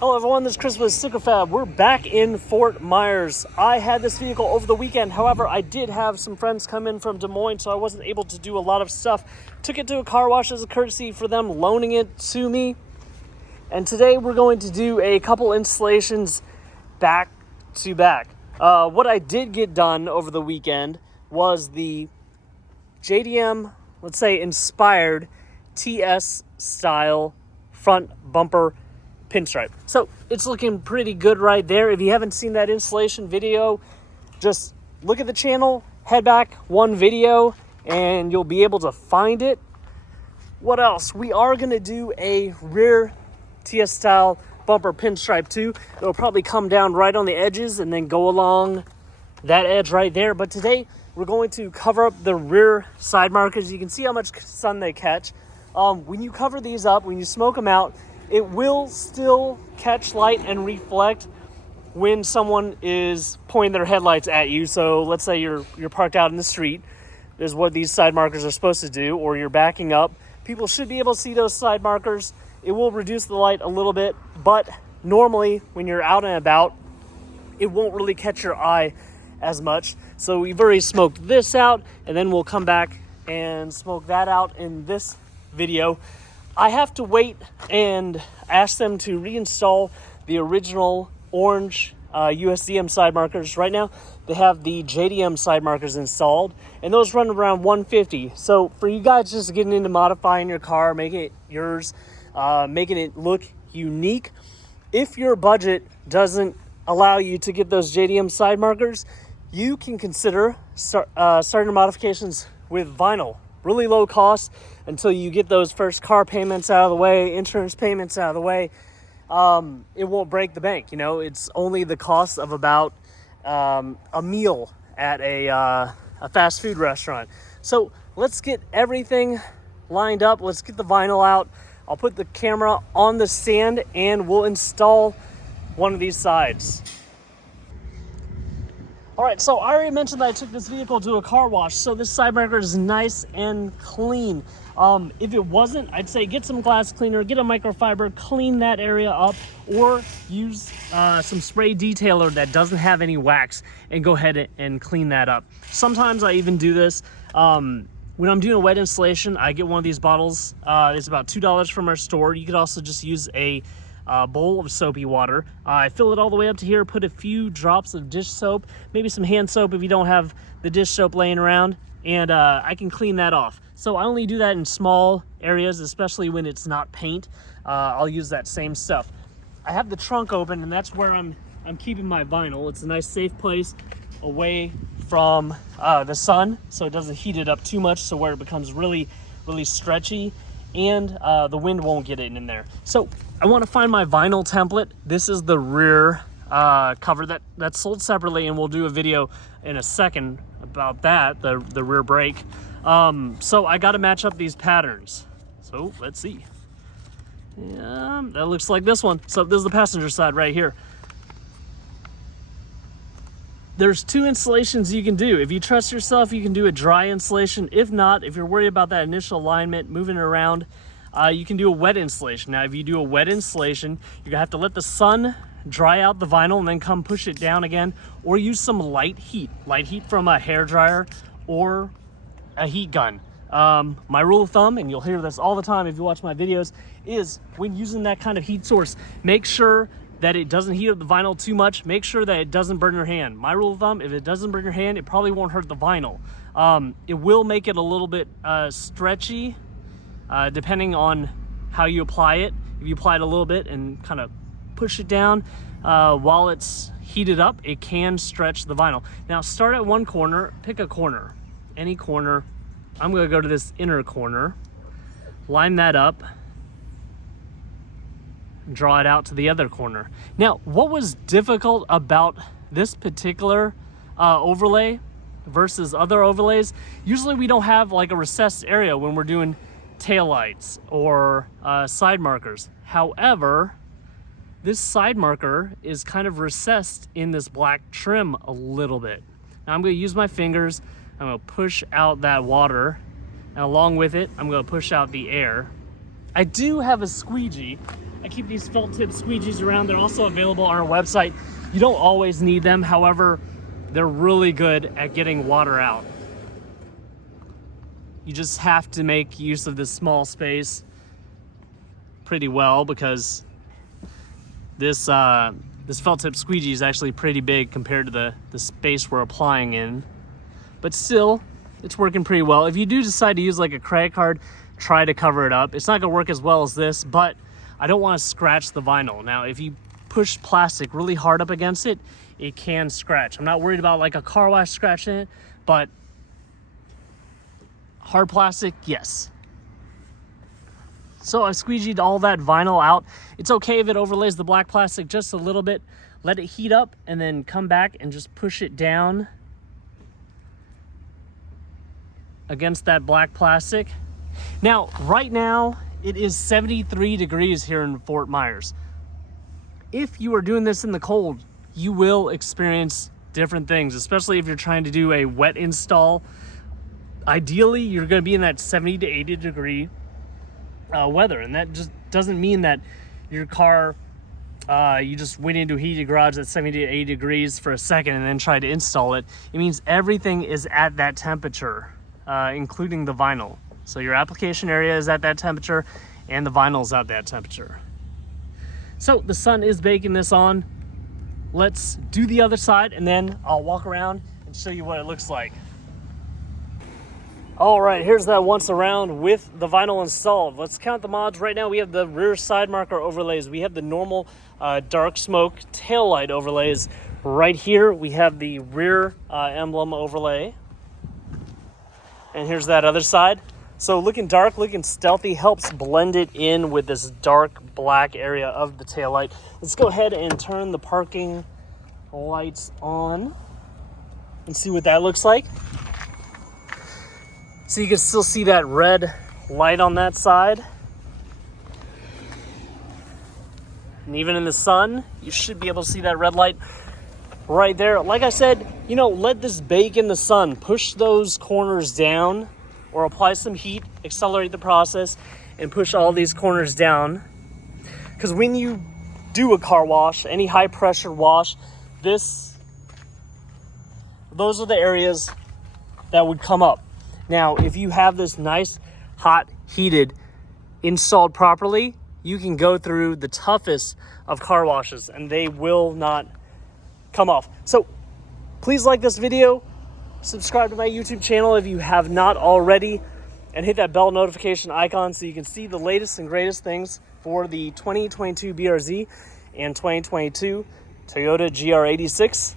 Hello everyone, this is Chris with Sticker Fab. We're back in Fort Myers. I had this vehicle over the weekend. However, I did have some friends come in from Des Moines, so I wasn't able to do a lot of stuff. Took it to a car wash as a courtesy for them loaning it to me. And today we're going to do a couple installations back to back. What I did get done over the weekend was the JDM, let's say, inspired TS style front bumper pinstripe. So it's looking pretty good right there. If you haven't seen that installation video, just look at the channel, head back one video, and you'll be able to find it. What else? We are going to do a rear TS style bumper pinstripe too. It'll probably come down right on the edges and then go along that edge right there. But today we're going to cover up the rear side markers. You can see how much sun they catch. When you cover these up, when you smoke them out, it will still catch light and reflect when someone is pointing their headlights at you. So let's say you're parked out in the street, is what these side markers are supposed to do, or you're backing up. People should be able to see those side markers. It will reduce the light a little bit, but normally when you're out and about, it won't really catch your eye as much. So we've already smoked this out, and then we'll come back and smoke that out in this video. I have to wait and ask them to reinstall the original orange USDM side markers. Right now, they have the JDM side markers installed, and those run around $150. So for you guys just getting into modifying your car, making it yours, making it look unique, if your budget doesn't allow you to get those JDM side markers, you can consider starting modifications with vinyl. Really low cost until you get those first car payments out of the way, insurance payments out of the way. It won't break the bank. You know, it's only the cost of about a meal at a fast food restaurant. So let's get everything lined up. Let's get the vinyl out. I'll put the camera on the stand and we'll install one of these sides. All right, so I already mentioned that I took this vehicle to a car wash, so this side marker is nice and clean. If it wasn't, I'd say get some glass cleaner, get a microfiber, clean that area up, or use some spray detailer that doesn't have any wax and go ahead and clean that up. Sometimes I even do this. When I'm doing a wet installation, I get one of these bottles. It's about $2 from our store. You could also just use a bowl of soapy water. I fill it all the way up to here, put a few drops of dish soap, maybe some hand soap if you don't have the dish soap laying around, and I can clean that off. So I only do that in small areas, especially when it's not paint. I'll use that same stuff. I have the trunk open, and that's where I'm keeping my vinyl. It's a nice safe place away from the sun, so it doesn't heat it up too much, so where it becomes really, really stretchy, and the wind won't get in there. So I want to find my vinyl template. This is the rear cover that's sold separately, and we'll do a video in a second about that, the rear brake. So I got to match up these patterns. So let's see. Yeah, that looks like this one. So this is the passenger side right here. There's two installations you can do. If you trust yourself, you can do a dry installation. If not, if you're worried about that initial alignment, moving it around, you can do a wet installation. Now, if you do a wet installation, you're gonna have to let the sun dry out the vinyl and then come push it down again, or use some light heat from a hair dryer or a heat gun. My rule of thumb, and you'll hear this all the time if you watch my videos, is when using that kind of heat source, make sure that it doesn't heat up the vinyl too much. Make sure that it doesn't burn your hand. My rule of thumb, if it doesn't burn your hand, it probably won't hurt the vinyl. It will make it a little bit stretchy, depending on how you apply it. If you apply it a little bit and kind of push it down while it's heated up, it can stretch the vinyl. Now start at one corner, pick a corner, any corner. I'm gonna go to this inner corner, line that up, draw it out to the other corner. Now, what was difficult about this particular overlay versus other overlays, usually we don't have like a recessed area when we're doing taillights or side markers. However, this side marker is kind of recessed in this black trim a little bit. Now I'm going to use my fingers, I'm going to push out that water, and along with it, I'm going to push out the air. I do have a squeegee. I keep these felt tip squeegees around. They're also available on our website. You don't always need them. However, they're really good at getting water out. You just have to make use of this small space pretty well, because this felt tip squeegee is actually pretty big compared to the space we're applying in. But still, it's working pretty well. If you do decide to use like a credit card, try to cover it up. It's not gonna work as well as this, but I don't want to scratch the vinyl. Now, if you push plastic really hard up against it, it can scratch. I'm not worried about like a car wash scratching it, but hard plastic, yes. So I squeegeed all that vinyl out. It's okay if it overlays the black plastic just a little bit. Let it heat up and then come back and just push it down against that black plastic. Now, right now, it is 73 degrees here in Fort Myers. If you are doing this in the cold, you will experience different things, especially if you're trying to do a wet install. Ideally, you're going to be in that 70 to 80 degree weather, and that just doesn't mean that your car, you just went into a heated garage at 70 to 80 degrees for a second and then tried to install it. It means everything is at that temperature, including the vinyl. So your application area is at that temperature and the vinyl is at that temperature. So the sun is baking this on. Let's do the other side and then I'll walk around and show you what it looks like. All right, here's that once around with the vinyl installed. Let's count the mods. Right now we have the rear Sidemarker overlays. We have the normal dark smoke taillight overlays. Right here we have the rear emblem overlay. And here's that other side. So looking dark, looking stealthy, helps blend it in with this dark black area of the taillight. Let's go ahead and turn the parking lights on and see what that looks like. So you can still see that red light on that side. And even in the sun, you should be able to see that red light right there. Like I said, you know, let this bake in the sun. Push those corners down or apply some heat, accelerate the process, and push all these corners down. Because when you do a car wash, any high pressure wash, those are the areas that would come up. Now, if you have this nice, hot, heated, installed properly, you can go through the toughest of car washes and they will not come off. So please like this video, subscribe to my YouTube channel if you have not already, and hit that bell notification icon so you can see the latest and greatest things for the 2022 BRZ and 2022 Toyota GR86.